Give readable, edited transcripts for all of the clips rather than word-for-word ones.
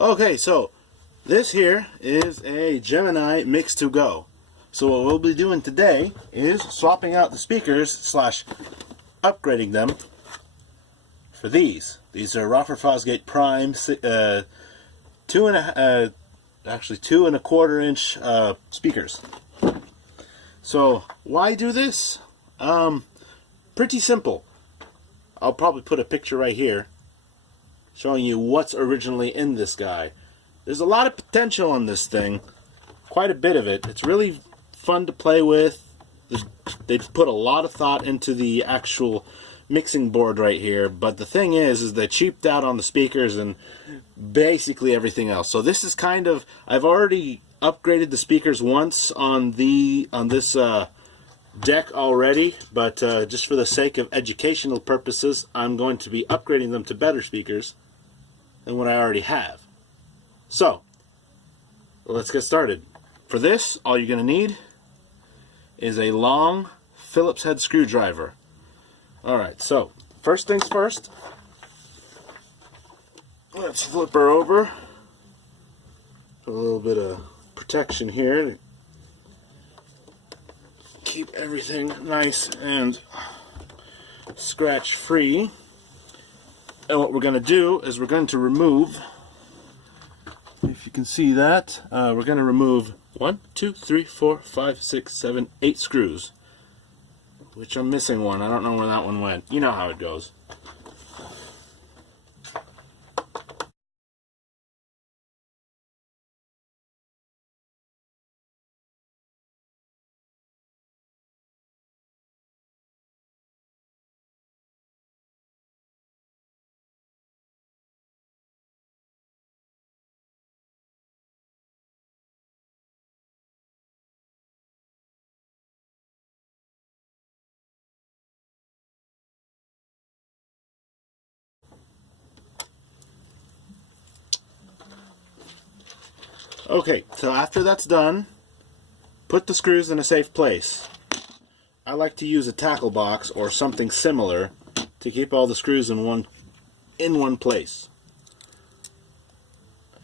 Okay, so this here is a Gemini Mix2Go. So what we'll be doing today is swapping out the speakers slash upgrading them for these. These are Rockford Fosgate Prime 2.25 inch speakers. So why do this? Pretty simple. I'll probably put a picture right here showing you what's originally in this guy. There's a lot of potential on this thing, quite a bit of it. It's really fun to play with. They've put a lot of thought into the actual mixing board right here, but the thing is they cheaped out on the speakers and basically everything else. So this is kind of, I've already upgraded the speakers once on this deck already, but just for the sake of educational purposes, I'm going to be upgrading them to better speakers than what I already have. So let's get started. For this, all you're going to need is a long Phillips head screwdriver. Alright, so first things first, let's flip her over. Put a little bit of protection here to keep everything nice and scratch free. And what we're going to do is we're going to remove, if you can see that, we're going to remove 1, 2, 3, 4, 5, 6, 7, 8 screws. Which I'm missing one. I don't know where that one went. You know how it goes. Okay, so after that's done, put the screws in a safe place. I like to use a tackle box or something similar to keep all the screws in one place.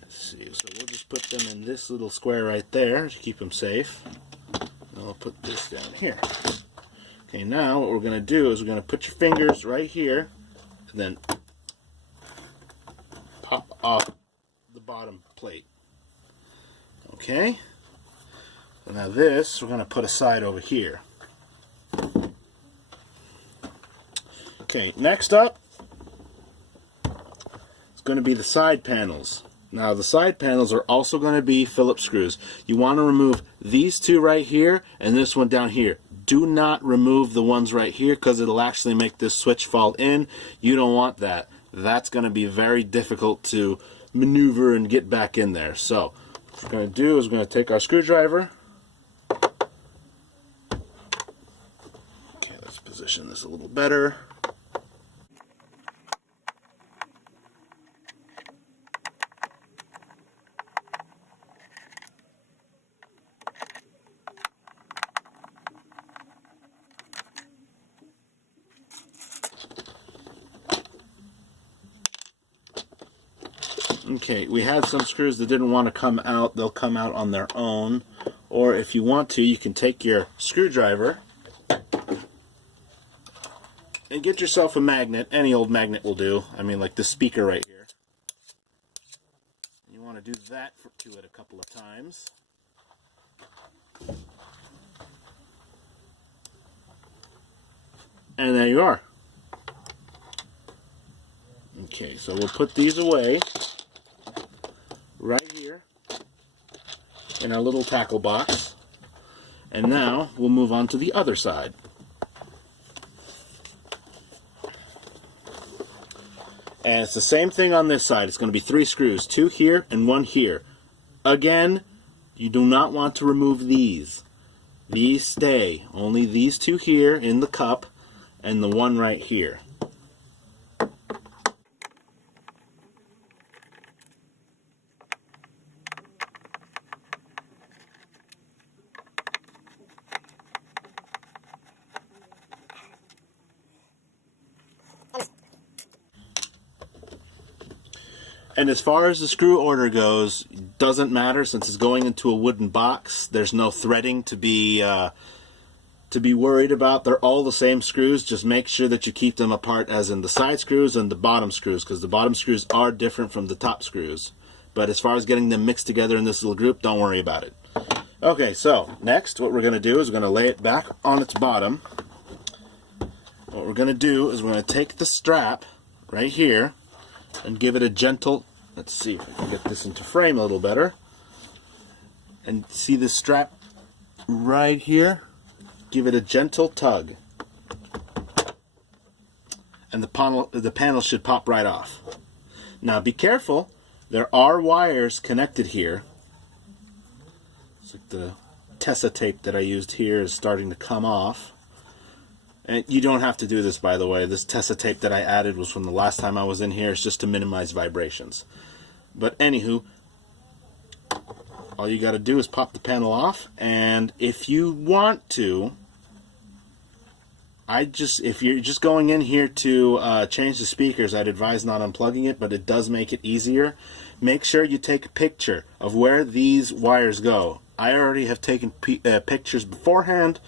Let's see, so we'll just put them in this little square right there to keep them safe. And I'll put this down here. Okay, now what we're going to do is we're going to put your fingers right here and then pop off the bottom plate. Okay, so now this we're going to put aside over here. Okay, next up is going to be the side panels. Now the side panels are also going to be Phillips screws. You want to remove these two right here and this one down here. Do not remove the ones right here because it'll actually make this switch fall in. You don't want that. That's going to be very difficult to maneuver and get back in there. So what we're going to do is we're going to take our screwdriver. Okay, let's position this a little better. Okay, we had some screws that didn't want to come out. They'll come out on their own. Or if you want to, you can take your screwdriver and get yourself a magnet. Any old magnet will do. I mean, like this speaker right here. You want to do that to it a couple of times. And there you are. Okay, so we'll put these away right here in our little tackle box. And now we'll move on to the other side. And it's the same thing on this side. It's going to be 3 screws, 2 here and 1 here. Again, you do not want to remove these. These stay. Only these 2 here in the cup and the one right here. And as far as the screw order goes, doesn't matter since it's going into a wooden box. There's no threading to be worried about. They're all the same screws. Just make sure that you keep them apart, as in the side screws and the bottom screws, because the bottom screws are different from the top screws. But as far as getting them mixed together in this little group, don't worry about it. Okay, so next what we're going to do is we're going to lay it back on its bottom. What we're going to do is we're going to take the strap right here and give it a gentle, let's see if I can get this into frame a little better. And see this strap right here? Give it a gentle tug. And the panel should pop right off. Now be careful, there are wires connected here. It's like the Tessa tape that I used here is starting to come off. And you don't have to do this, by the way. This Tessa tape that I added was from the last time I was in here. It's just to minimize vibrations. But anywho, all you got to do is pop the panel off. And if you want to, if you're just going in here to change the speakers, I'd advise not unplugging it, but it does make it easier. Make sure you take a picture of where these wires go. I already have taken pictures beforehand,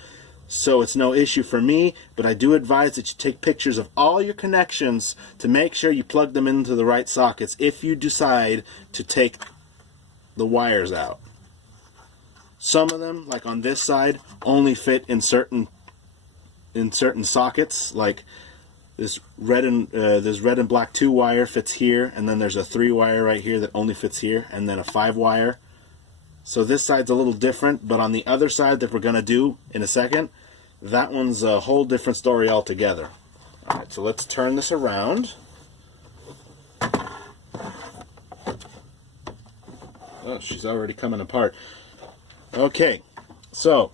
so it's no issue for me, but I do advise that you take pictures of all your connections to make sure you plug them into the right sockets if you decide to take the wires out. Some of them, like on this side, only fit in certain sockets, like this red and black 2 wire fits here, and then there's a 3 wire right here that only fits here, and then a 5 wire. So this side's a little different, but on the other side that we're going to do in a second, that one's a whole different story altogether. Alright, so let's turn this around. Oh, she's already coming apart. Okay, so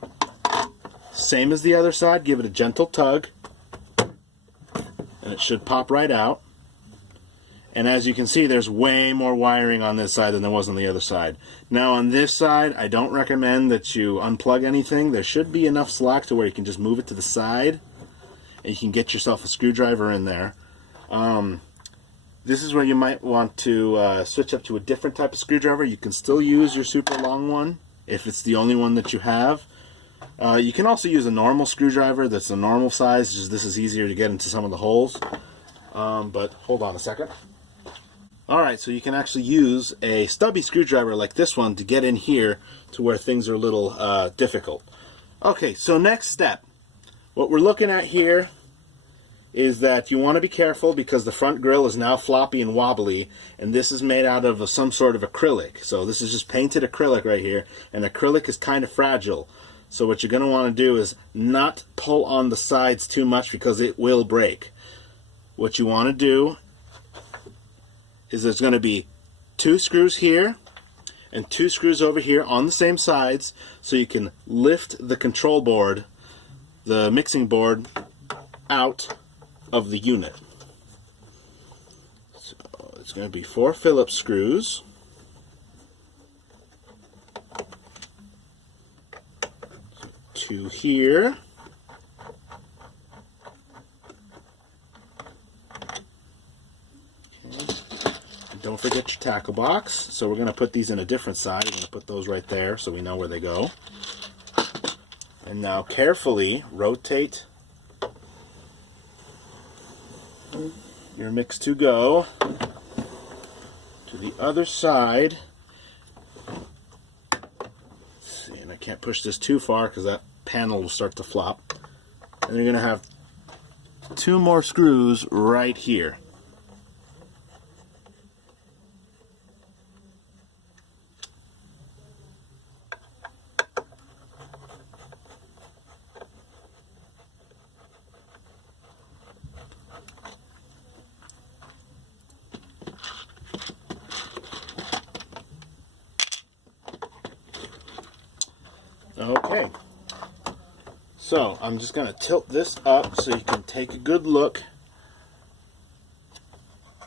same as the other side, give it a gentle tug, and it should pop right out. And as you can see, there's way more wiring on this side than there was on the other side. Now on this side, I don't recommend that you unplug anything. There should be enough slack to where you can just move it to the side and you can get yourself a screwdriver in there. This is where you might want to switch up to a different type of screwdriver. You can still use your super long one if it's the only one that you have. You can also use a normal screwdriver that's a normal size, just this is easier to get into some of the holes. But hold on a second. Alright, so you can actually use a stubby screwdriver like this one to get in here to where things are a little difficult. Okay, so next step. What we're looking at here is that you want to be careful because the front grille is now floppy and wobbly, and this is made out of some sort of acrylic. So this is just painted acrylic right here, and acrylic is kind of fragile. So what you're going to want to do is not pull on the sides too much because it will break. What you want to do is there's going to be 2 screws here and 2 screws over here on the same sides, so you can lift the control board, the mixing board, out of the unit. So it's going to be 4 Phillips screws. So 2 here. Don't forget your tackle box. So we're going to put these in a different side. We're going to put those right there so we know where they go. And now carefully rotate your Mix2Go to the other side. Let's see, and I can't push this too far because that panel will start to flop. And you're going to have 2 more screws right here. Okay, so I'm just going to tilt this up so you can take a good look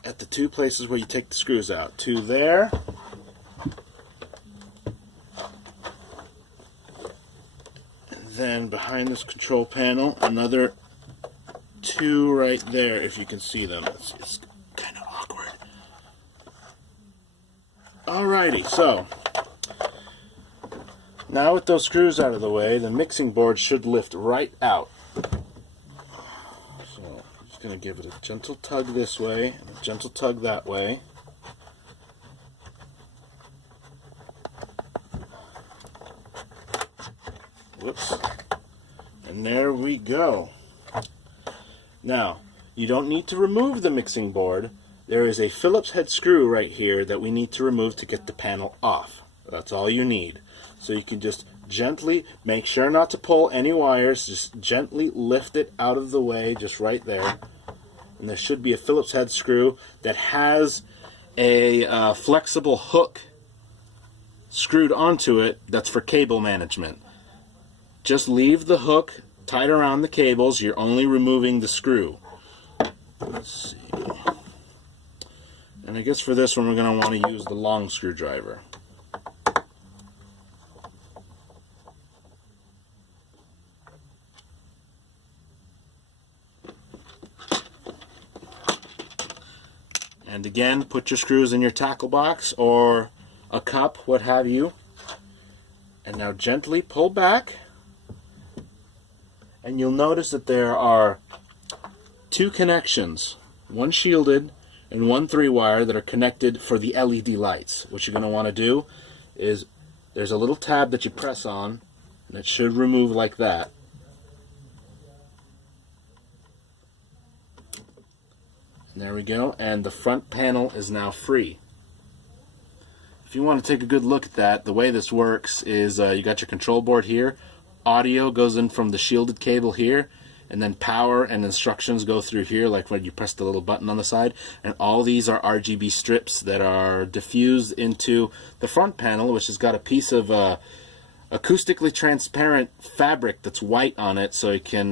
at the 2 places where you take the screws out. 2 there, and then behind this control panel, another 2 right there if you can see them. It's kind of awkward. Alrighty, so now with those screws out of the way, the mixing board should lift right out. So I'm just going to give it a gentle tug this way and a gentle tug that way. Whoops. And there we go. Now, you don't need to remove the mixing board. There is a Phillips head screw right here that we need to remove to get the panel off. That's all you need. So you can just gently, make sure not to pull any wires, just gently lift it out of the way, just right there. And there should be a Phillips head screw that has a flexible hook screwed onto it that's for cable management. Just leave the hook tight around the cables, you're only removing the screw. Let's see. And I guess for this one we're going to want to use the long screwdriver. And again, put your screws in your tackle box or a cup, what have you. And now gently pull back. And you'll notice that there are two connections, one shielded and one 3-wire that are connected for the LED lights. What you're going to want to do is there's a little tab that you press on and it should remove like that. And there we go, and the front panel is now free. If you want to take a good look at that, the way this works is you got your control board here, audio goes in from the shielded cable here, and then power and instructions go through here, like when you press the little button on the side. And all these are RGB strips that are diffused into the front panel, which has got a piece of acoustically transparent fabric that's white on it, so it can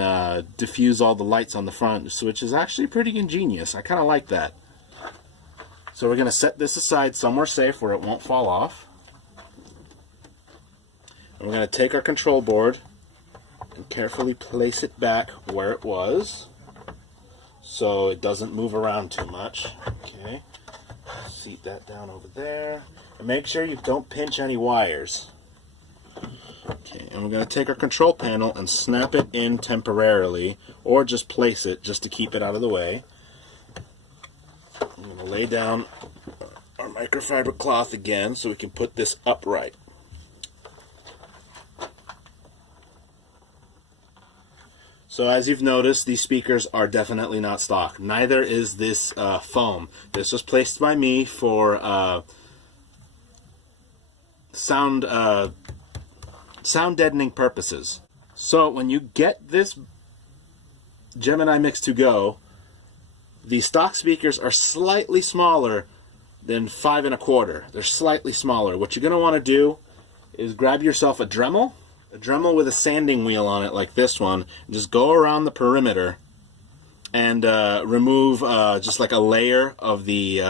diffuse all the lights on the front, which is actually pretty ingenious. I kind of like that. So we're going to set this aside somewhere safe where it won't fall off. And we're going to take our control board and carefully place it back where it was so it doesn't move around too much. Okay, seat that down over there and make sure you don't pinch any wires. Okay, and we're going to take our control panel and snap it in temporarily, or just place it just to keep it out of the way. I'm going to lay down our microfiber cloth again so we can put this upright. So as you've noticed, these speakers are definitely not stock. Neither is this foam. This was placed by me for sound deadening purposes. So when you get this Gemini Mix2Go, the stock speakers are slightly smaller than 5 1/4. They're slightly smaller. What you're going to want to do is grab yourself a Dremel with a sanding wheel on it like this one, and just go around the perimeter and remove just like a layer of the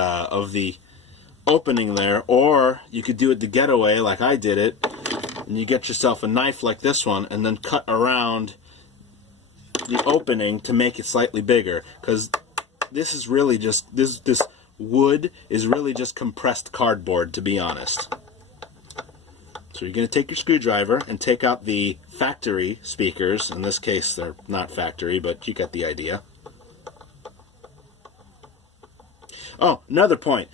opening there. Or you could do it the getaway like I did it, and you get yourself a knife like this one and then cut around the opening to make it slightly bigger, because this is really just this wood is really just compressed cardboard, to be honest. So you're going to take your screwdriver and take out the factory speakers. In this case, they're not factory, but you get the idea. Oh, another point.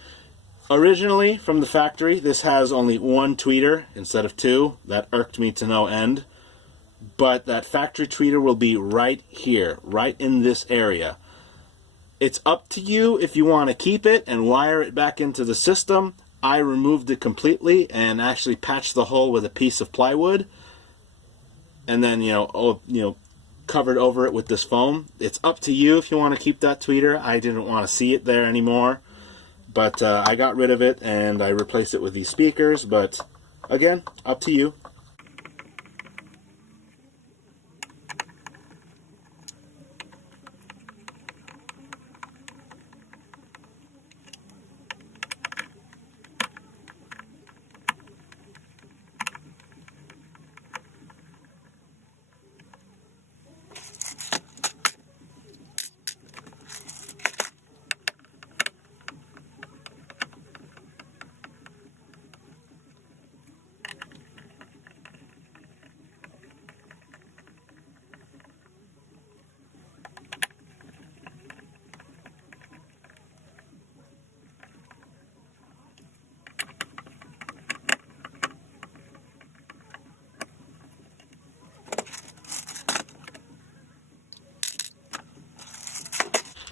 Originally, from the factory, this has only one tweeter instead of 2. That irked me to no end. But that factory tweeter will be right here, right in this area. It's up to you if you want to keep it and wire it back into the system. I removed it completely and actually patched the hole with a piece of plywood, and then covered over it with this foam. It's up to you if you want to keep that tweeter. I didn't want to see it there anymore, but I got rid of it and I replaced it with these speakers. But again, up to you.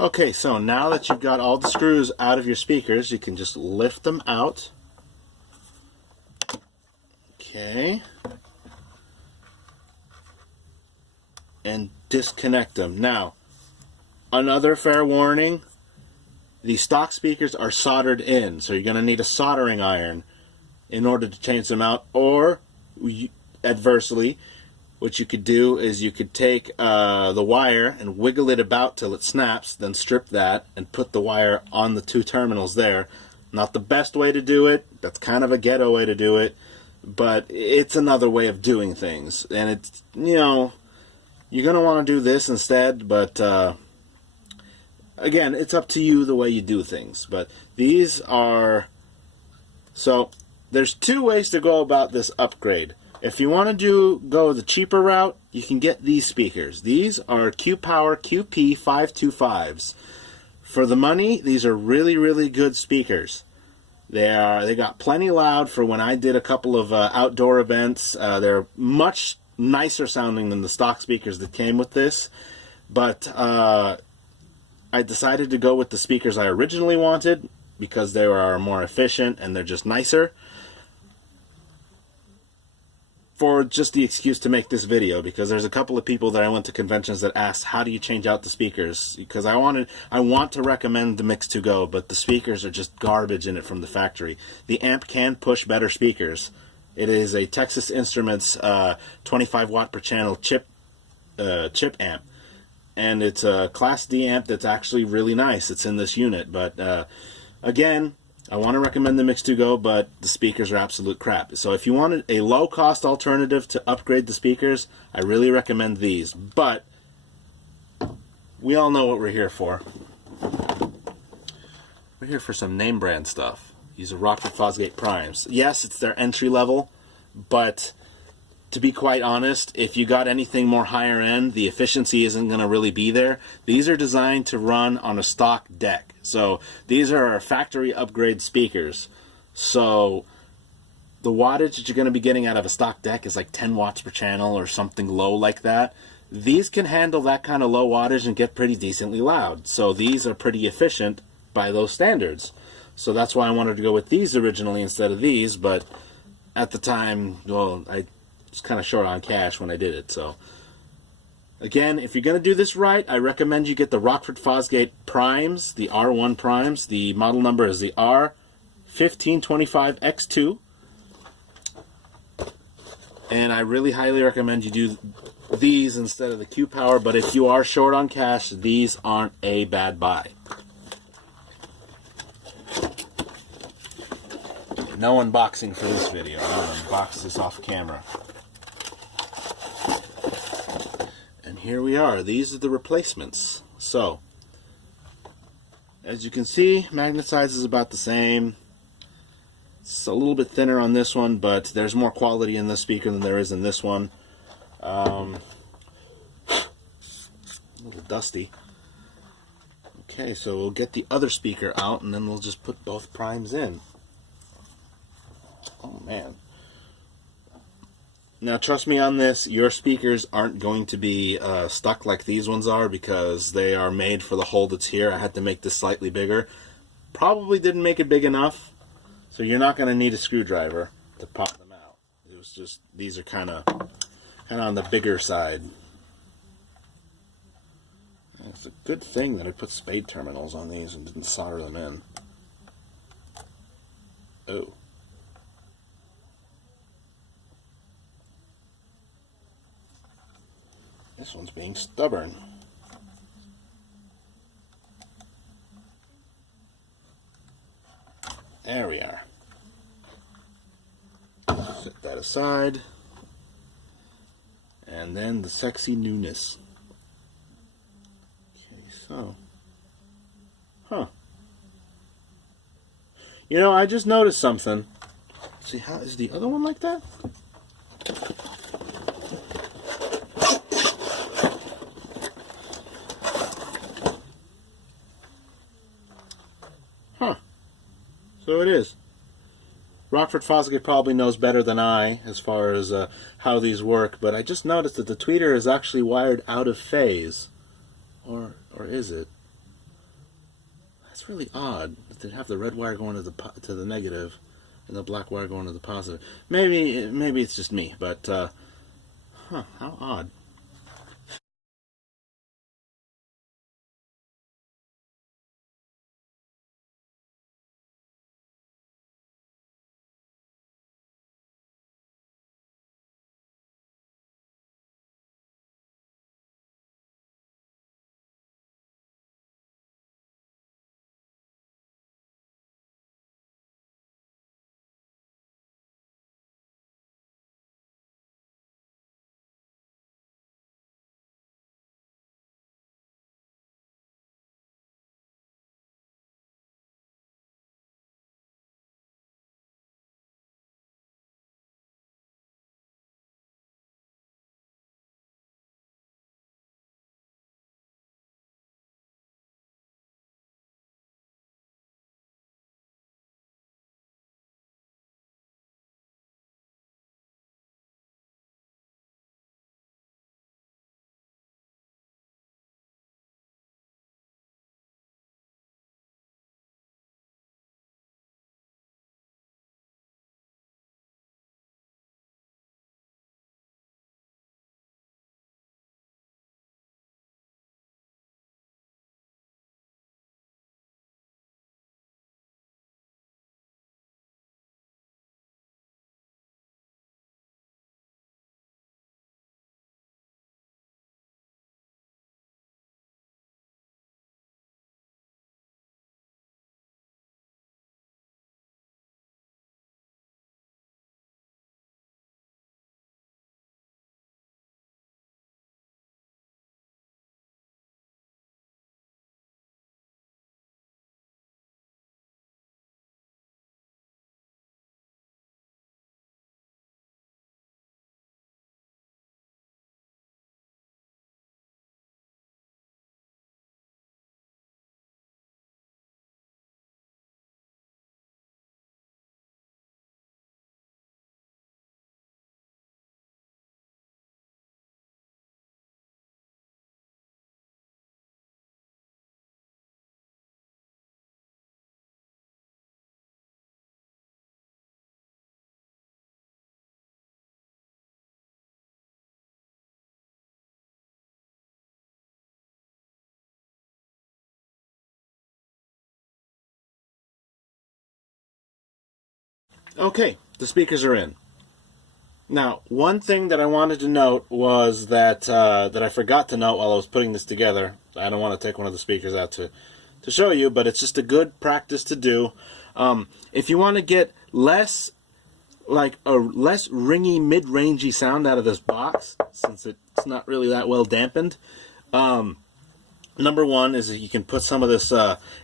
Okay, so now that you've got all the screws out of your speakers, you can just lift them out. Okay. And disconnect them. Now, another fair warning, the stock speakers are soldered in, so you're going to need a soldering iron in order to change them out, or adversely, what you could do is you could take the wire and wiggle it about till it snaps, then strip that and put the wire on the two terminals there. Not the best way to do it, that's kind of a ghetto way to do it, but it's another way of doing things. And it's, you know, you're going to want to do this instead, but again, it's up to you the way you do things. But these are, so there's two ways to go about this upgrade. If you want to go the cheaper route, you can get these speakers. These are Q-Power QP525s. For the money, these are really, really good speakers. They got plenty loud for when I did a couple of outdoor events. They're much nicer sounding than the stock speakers that came with this. But I decided to go with the speakers I originally wanted because they are more efficient and they're just nicer. For just the excuse to make this video, because there's a couple of people that I went to conventions that asked, how do you change out the speakers? Because I want to recommend the Mix2Go, but the speakers are just garbage in it from the factory. The amp can push better speakers. It is a Texas Instruments 25 watt per channel chip amp, and it's a Class D amp that's actually really nice. It's in this unit, but again, I want to recommend the Mix2Go, but the speakers are absolute crap. So if you wanted a low-cost alternative to upgrade the speakers, I really recommend these. But we all know what we're here for. We're here for some name brand stuff. These are Rockford Fosgate primes. Yes, it's their entry level, but to be quite honest, if you got anything more higher end, the efficiency isn't going to really be there. These are designed to run on a stock deck. So these are our factory upgrade speakers. So the wattage that you're going to be getting out of a stock deck is like 10 watts per channel or something low like that. These can handle that kind of low wattage and get pretty decently loud. So these are pretty efficient by those standards. So that's why I wanted to go with these originally instead of these, but at the time, well, I was kind of short on cash when I did it. So again, if you're going to do this right, I recommend you get the Rockford Fosgate primes, the R1 primes. The model number is the R1525X2. And I really highly recommend you do these instead of the Q-Power, but if you are short on cash, these aren't a bad buy. No unboxing for this video. I'm going to unbox this off camera. And here we are. These are the replacements. So, as you can see, magnet size is about the same. It's a little bit thinner on this one, but there's more quality in this speaker than there is in this one. A little dusty. Okay, so we'll get the other speaker out and then we'll just put both primes in. Oh man. Now trust me on this, your speakers aren't going to be stuck like these ones are because they are made for the hole that's here. I had to make this slightly bigger. Probably didn't make it big enough, so you're not going to need a screwdriver to pop them out. It was just, these are kind of on the bigger side. It's a good thing that I put spade terminals on these and didn't solder them in. Oh. This one's being stubborn. There we are. Set that aside. And then the sexy newness. Okay, so. Huh. You know, I just noticed something. See, how is the other one like that? Huh. So it is. Rockford Fosgate probably knows better than I as far as how these work, but I just noticed that the tweeter is actually wired out of phase. Or is it? That's really odd that they have the red wire going to the negative and the black wire going to the positive. Maybe it's just me, but huh, how odd. Okay, the speakers are in. Now, one thing that I wanted to note was that I forgot to note while I was putting this together. I don't want to take one of the speakers out to show you, but it's just a good practice to do. If you want to get less ringy, mid-rangey sound out of this box, since it's not really that well dampened, number one is that you can put some of this,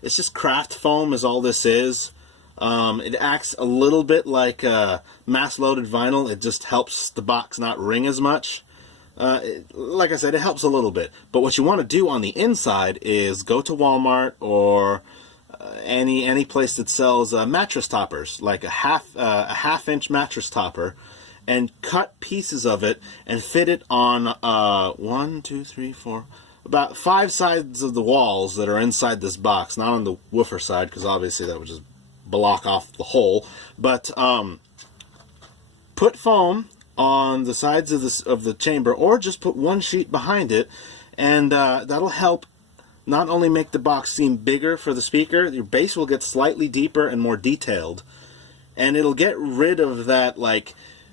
it's just craft foam is all this is. It acts a little bit like mass-loaded vinyl. It just helps the box not ring as much. Like I said, it helps a little bit. But what you want to do on the inside is go to Walmart or any place that sells mattress toppers, like a half-inch mattress topper, and cut pieces of it and fit it on 1, 2, 3, 4, about 5 sides of the walls that are inside this box, not on the woofer side, because obviously that would just block off the hole. But put foam on the sides of the chamber, or just put one sheet behind it, and that'll help not only make the box seem bigger for the speaker, your bass will get slightly deeper and more detailed, and it'll get rid of that like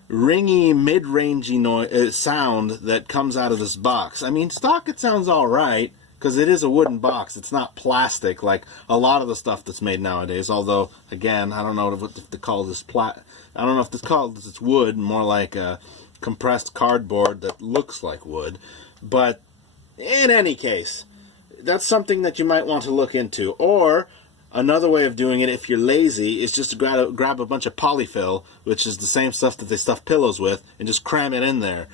ringy, mid-rangey noise sound that comes out of this box. I mean, stock it sounds all right, because it is a wooden box. It's not plastic like a lot of the stuff that's made nowadays. Although, again, I don't know what to call this I don't know if it's wood, more like a compressed cardboard that looks like wood. But in any case, that's something that you might want to look into. Or another way of doing it, if you're lazy, is just to grab a bunch of polyfill, which is the same stuff that they stuff pillows with, and just cram it in there.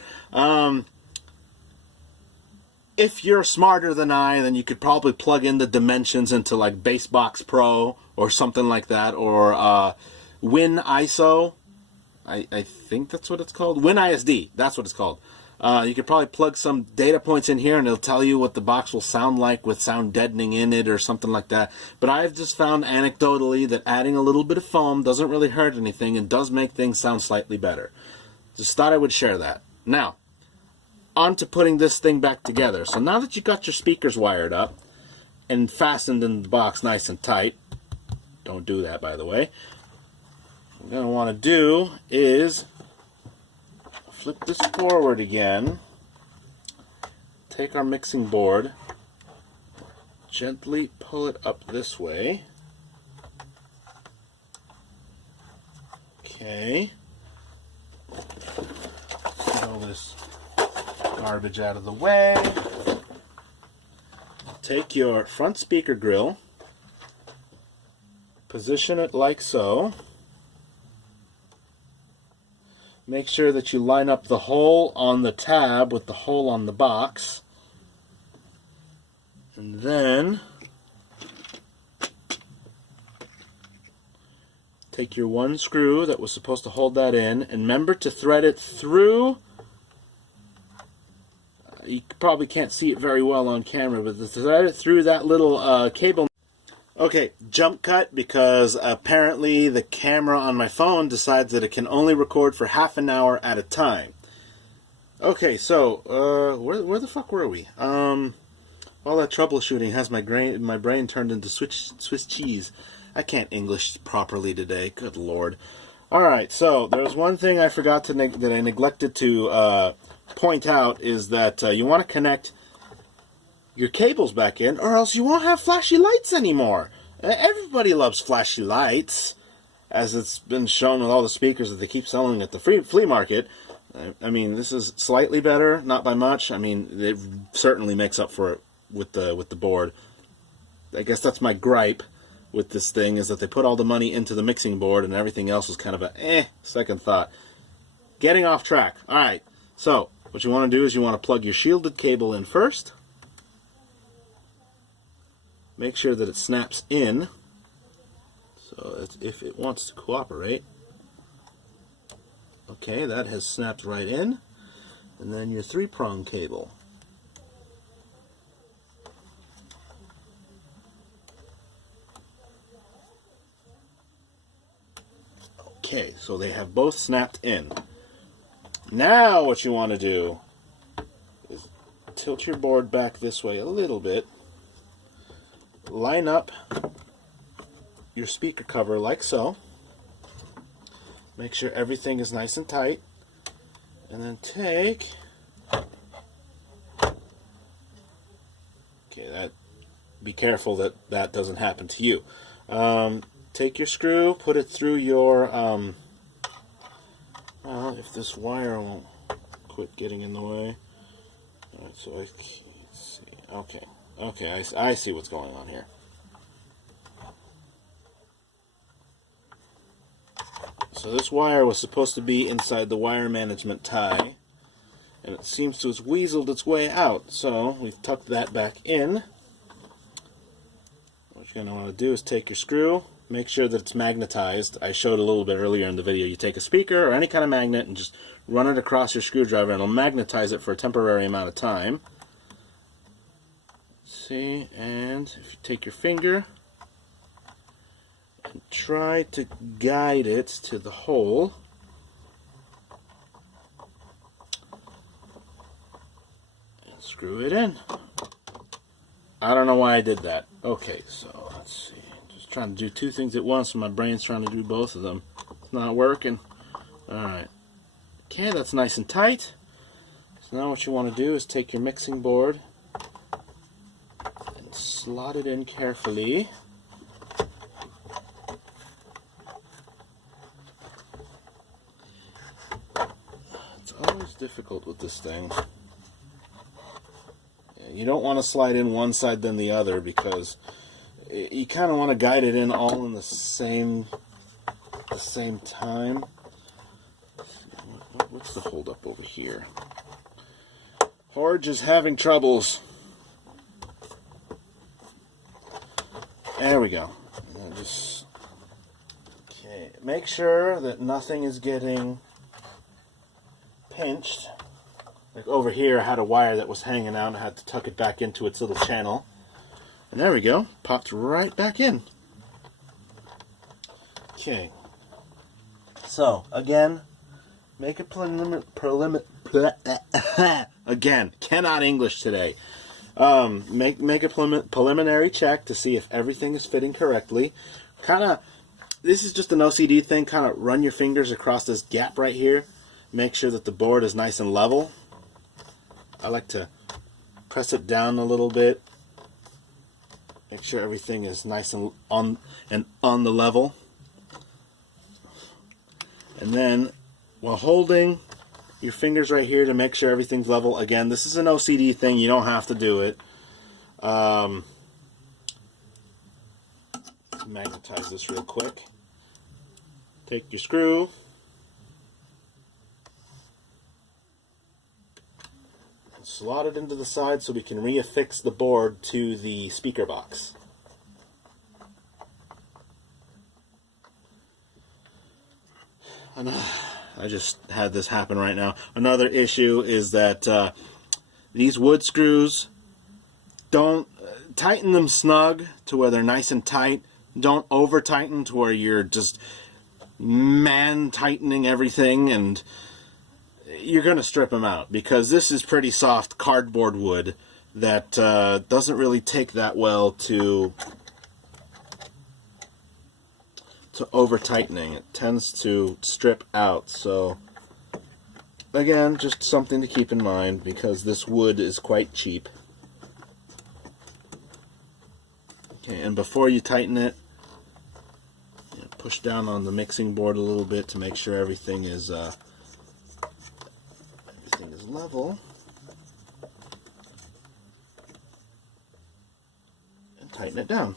If you're smarter than I, then you could probably plug in the dimensions into like Bassbox Pro or something like that, or Win ISO. I think that's what it's called. Win ISD, that's what it's called. You could probably plug some data points in here and it'll tell you what the box will sound like with sound deadening in it or something like that. But I've just found anecdotally that adding a little bit of foam doesn't really hurt anything and does make things sound slightly better. Just thought I would share that. Now, on to putting this thing back together. So now that you got your speakers wired up and fastened in the box nice and tight, don't do that by the way, what you're going to want to do is flip this forward again, take our mixing board, gently pull it up this way. Okay. Get all this garbage out of the way. Take your front speaker grill, position it like so. Make sure that you line up the hole on the tab with the hole on the box. And then take your one screw that was supposed to hold that in and remember to thread it through. You probably can't see it very well on camera, but to thread it through that little cable. Okay, jump cut because apparently the camera on my phone decides that it can only record for half an hour at a time. Okay, so where the fuck were we? All that troubleshooting has my brain turned into Swiss cheese. I can't English properly today. Good Lord. All right, so there's one thing I forgot to that I neglected to point out is that you want to connect your cables back in, or else you won't have flashy lights anymore. Everybody loves flashy lights, as it's been shown with all the speakers that they keep selling at the flea market. I mean, this is slightly better, not by much. I mean, it certainly makes up for it with the board. I guess that's my gripe with this thing, is that they put all the money into the mixing board and everything else is kind of a second thought. Getting off track. All right, so what you want to do is you want to plug your shielded cable in first. Make sure that it snaps in, so if it wants to cooperate. Okay, that has snapped right in. And then your 3-prong cable. Okay, so they have both snapped in. Now what you want to do is tilt your board back this way a little bit. Line up your speaker cover like so. Make sure everything is nice and tight. And then take... Okay, be careful that that doesn't happen to you. Take your screw, put it through your... well, if this wire won't quit getting in the way. Alright, so let's see. Okay. Okay, I see what's going on here. So this wire was supposed to be inside the wire management tie, and it seems to have weaseled its way out. So we've tucked that back in. What you're going to want to do is take your screw, make sure that it's magnetized. I showed a little bit earlier in the video. You take a speaker or any kind of magnet and just run it across your screwdriver, and it'll magnetize it for a temporary amount of time. See, and if you take your finger and try to guide it to the hole, and screw it in. I don't know why I did that. Okay, so let's see. Just trying to do two things at once, and my brain's trying to do both of them. It's not working. Alright. Okay, that's nice and tight. So now what you want to do is take your mixing board, slot it in carefully. It's always difficult with this thing. You don't want to slide in one side then the other, because you kind of want to guide it in all in the same time. What's the hold up over here? Horge is having troubles. There we go. Just okay. Make sure that nothing is getting pinched. Like over here I had a wire that was hanging out and I had to tuck it back into its little channel. And there we go, popped right back in. Okay. So, again, make a again, cannot English today. Make a preliminary check to see if everything is fitting correctly. This is just an OCD thing. Kind of run your fingers across this gap right here. Make sure that the board is nice and level. I like to press it down a little bit. Make sure everything is nice and on the level. And then, while holding your fingers right here to make sure everything's level. Again, this is an OCD thing. You don't have to do it. Magnetize this real quick. Take your screw. And slot it into the side so we can reaffix the board to the speaker box. I just had this happen right now. Another issue is that these wood screws, don't tighten them snug to where they're nice and tight. Don't over tighten to where you're just man tightening everything and you're going to strip them out, because this is pretty soft cardboard wood that doesn't really take that well to over tightening. It tends to strip out. So again, just something to keep in mind, because this wood is quite cheap. Okay, and before you tighten it, push down on the mixing board a little bit to make sure everything is level, and tighten it down.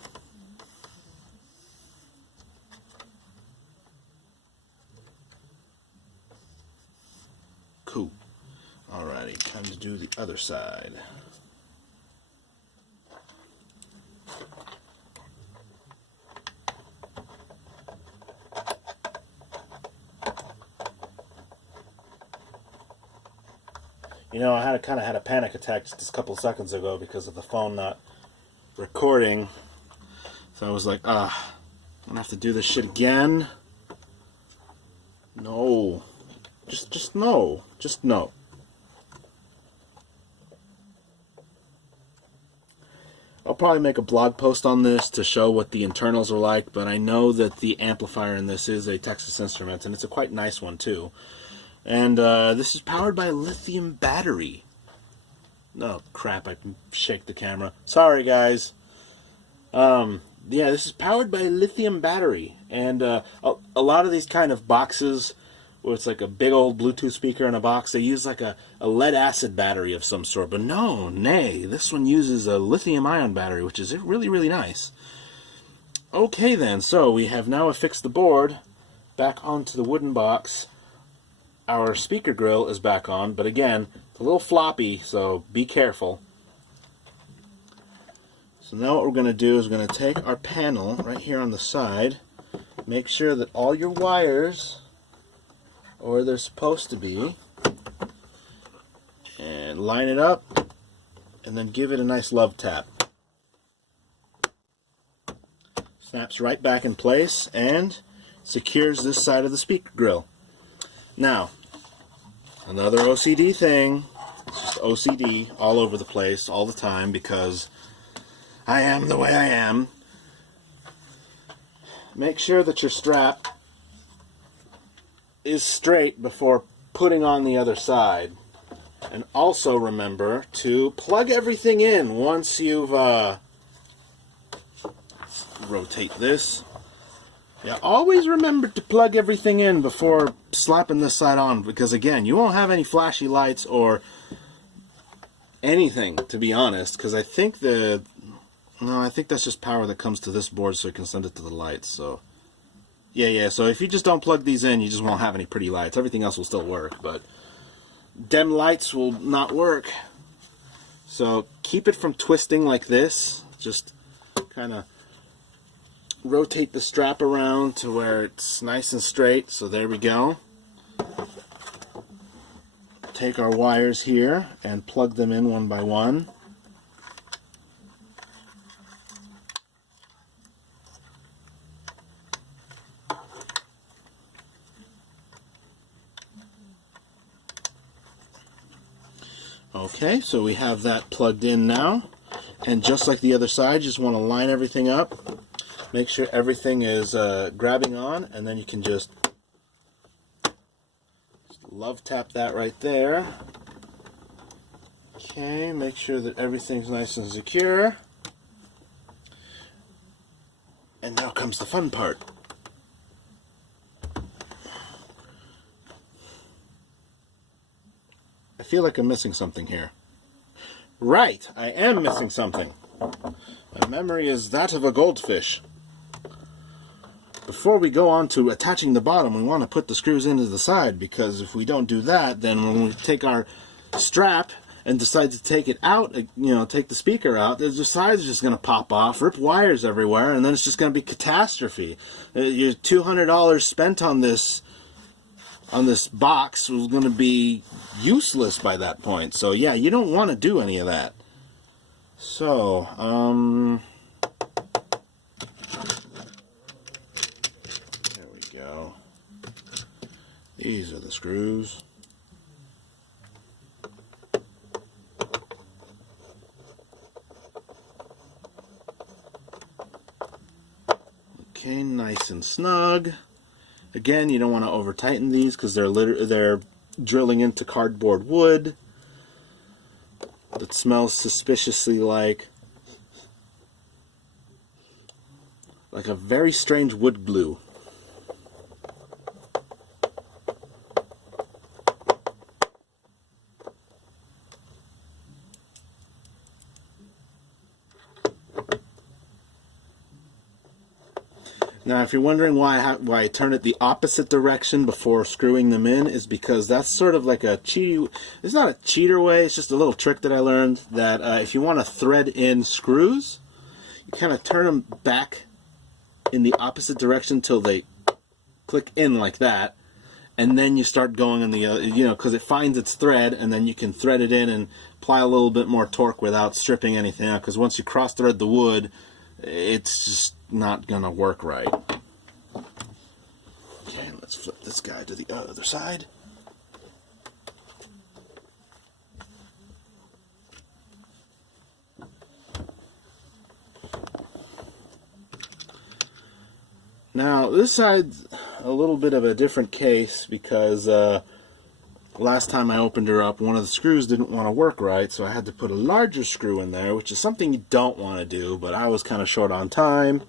Cool. Alrighty, time to do the other side. You know, I kind of had a panic attack just a couple seconds ago because of the phone not recording. So I was like, I'm gonna have to do this shit again. No. Just no. Just no. I'll probably make a blog post on this to show what the internals are like, but I know that the amplifier in this is a Texas Instruments, and it's a quite nice one too. And this is powered by a lithium battery. Oh crap, I can shake the camera. Sorry guys. Yeah, this is powered by a lithium battery. And a lot of these kind of boxes where it's like a big old Bluetooth speaker in a box, they use like a lead acid battery of some sort. But no, nay, this one uses a lithium ion battery, which is really, really nice. Okay then, so we have now affixed the board back onto the wooden box. Our speaker grill is back on, but again, it's a little floppy, so be careful. So now what we're going to do is we're going to take our panel right here on the side, make sure that all your wires are where they're supposed to be, and line it up, and then give it a nice love tap. Snaps right back in place and secures this side of the speaker grill. Now, another OCD thing. It's just OCD all over the place all the time because I am the way I am. Make sure that your strap is straight before putting on the other side. And also remember to plug everything in once you've rotate this. Yeah, always remember to plug everything in before slapping this side on, because again, you won't have any flashy lights or anything, to be honest, because I think I think that's just power that comes to this board so it can send it to the lights. So yeah, so if you just don't plug these in, you just won't have any pretty lights. Everything else will still work, but dim lights will not work. So keep it from twisting like this. Just kind of rotate the strap around to where it's nice and straight. So there we go. take our wires here and plug them in one by one. Okay, so we have that plugged in now, and just like the other side, just want to line everything up, make sure everything is grabbing on, and then you can just love tap that right there. Okay, make sure that everything's nice and secure. And now comes the fun part. I feel like I'm missing something here. Right, I am missing something. My memory is that of a goldfish. Before we go on to attaching the bottom, we want to put the screws into the side, because if we don't do that, then when we take our strap and decide to take it out, you know, take the speaker out, the sides are just going to pop off, rip wires everywhere, and then it's just going to be catastrophe. Your $200 spent on this box was going to be useless by that point. So yeah, you don't want to do any of that. So, there we go. These are the screws. Okay, nice and snug. Again, you don't want to over tighten these because they're drilling into cardboard wood that smells suspiciously like a very strange wood glue. Now, if you're wondering why I turn it the opposite direction before screwing them in, is because that's sort of like a cheaty. It's not a cheater way. It's just a little trick that I learned, that if you want to thread in screws, you kind of turn them back in the opposite direction till they click in like that, and then you start going in the you know, because it finds its thread, and then you can thread it in and apply a little bit more torque without stripping anything out. Because once you cross thread the wood, it's just not gonna work right. Okay, let's flip this guy to the other side. Now this side's a little bit of a different case, because last time I opened her up, one of the screws didn't want to work right, so I had to put a larger screw in there, which is something you don't want to do, but I was kind of short on time.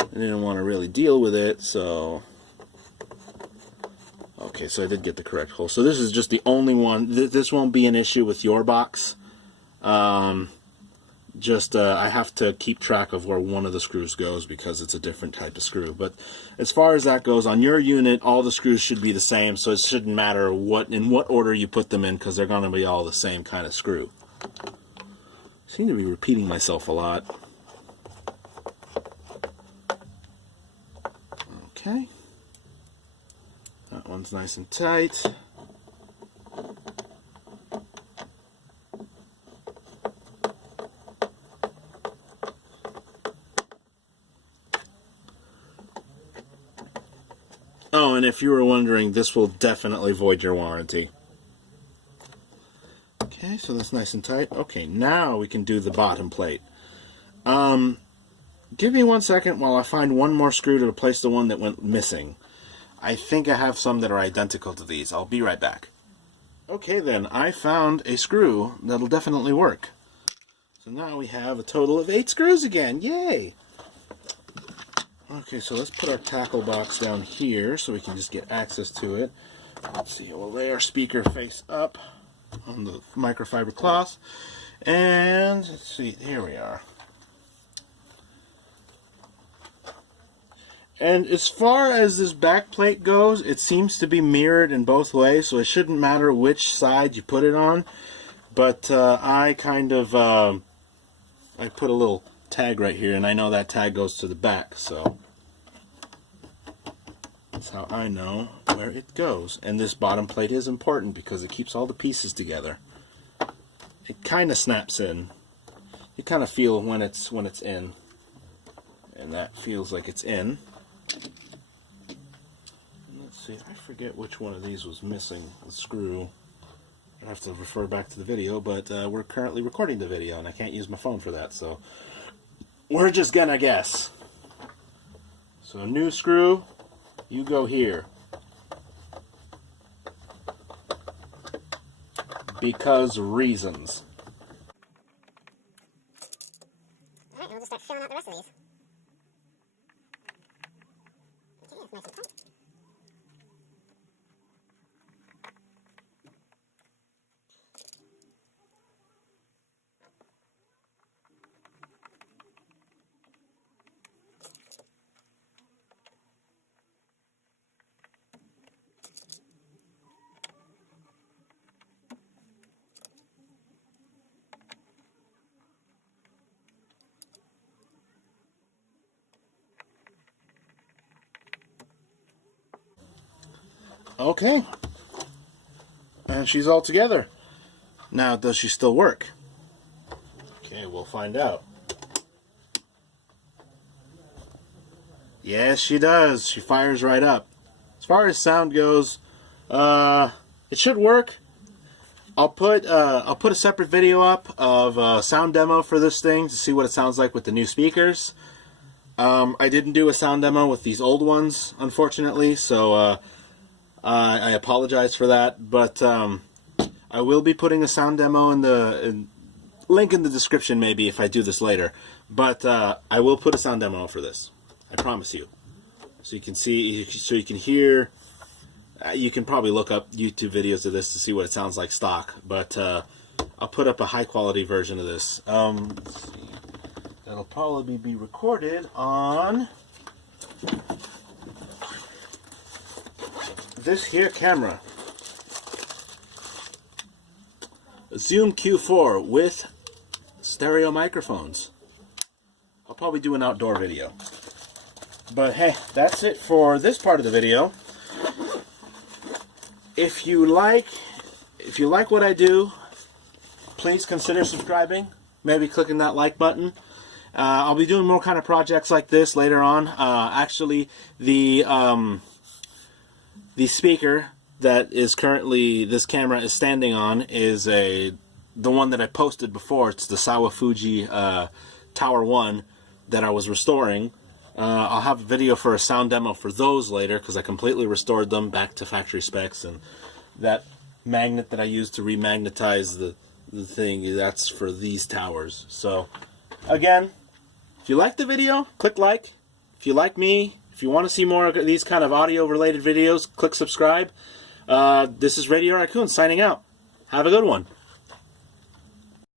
I didn't want to really deal with it, so... Okay, so I did get the correct hole. So this is just the only one. This won't be an issue with your box. I have to keep track of where one of the screws goes because it's a different type of screw. But as far as that goes, on your unit, all the screws should be the same, so it shouldn't matter in what order you put them in, because they're going to be all the same kind of screw. I seem to be repeating myself a lot. Okay. That one's nice and tight. Oh, and if you were wondering, this will definitely void your warranty. Okay, so that's nice and tight. Okay, now we can do the bottom plate. Give me 1 second while I find one more screw to replace the one that went missing. I think I have some that are identical to these. I'll be right back. Okay then, I found a screw that'll definitely work. So now we have a total of 8 screws again. Yay! Okay, so let's put our tackle box down here so we can just get access to it. Let's see, we'll lay our speaker face up on the microfiber cloth. And let's see, here we are. And as far as this back plate goes, it seems to be mirrored in both ways, so it shouldn't matter which side you put it on. But I kind of, I put a little tag right here, and I know that tag goes to the back, so. That's how I know where it goes. And this bottom plate is important because it keeps all the pieces together. It kind of snaps in. You kind of feel when it's in, and that feels like it's in. Let's see, I forget which one of these was missing a screw. I have to refer back to the video, but we're currently recording the video and I can't use my phone for that, so we're just gonna guess. So new screw, you go here. Because reasons. Alright, we'll just start filling out the rest of these. Okay, it's nice and tight. Okay. And she's all together. Now, does she still work? Okay, we'll find out. Yes, she does. She fires right up. As far as sound goes, it should work. I'll put a separate video up of a sound demo for this thing to see what it sounds like with the new speakers. I didn't do a sound demo with these old ones, unfortunately, so I apologize for that. But I will be putting a sound demo in the link in the description, maybe, if I do this later. But I will put a sound demo for this. I promise you. So you can see, so you can hear. You can probably look up YouTube videos of this to see what it sounds like stock. But I'll put up a high quality version of this. Let's see. That'll probably be recorded on this here camera. A Zoom Q4 with stereo microphones. I'll probably do an outdoor video. But hey, that's it for this part of the video. If you like what I do, please consider subscribing. Maybe clicking that like button. I'll be doing more kind of projects like this later on. Actually, the speaker that is currently this camera is standing on is the one that I posted before. It's the Sawafuji Tower 1 that I was restoring. I'll have a video for a sound demo for those later because I completely restored them back to factory specs, and that magnet that I used to remagnetize the thing, that's for these towers. So again, if you like the video, click like. If you like me, if you want to see more of these kind of audio related videos, click subscribe. This is Radio Raccoon signing out. Have a good one.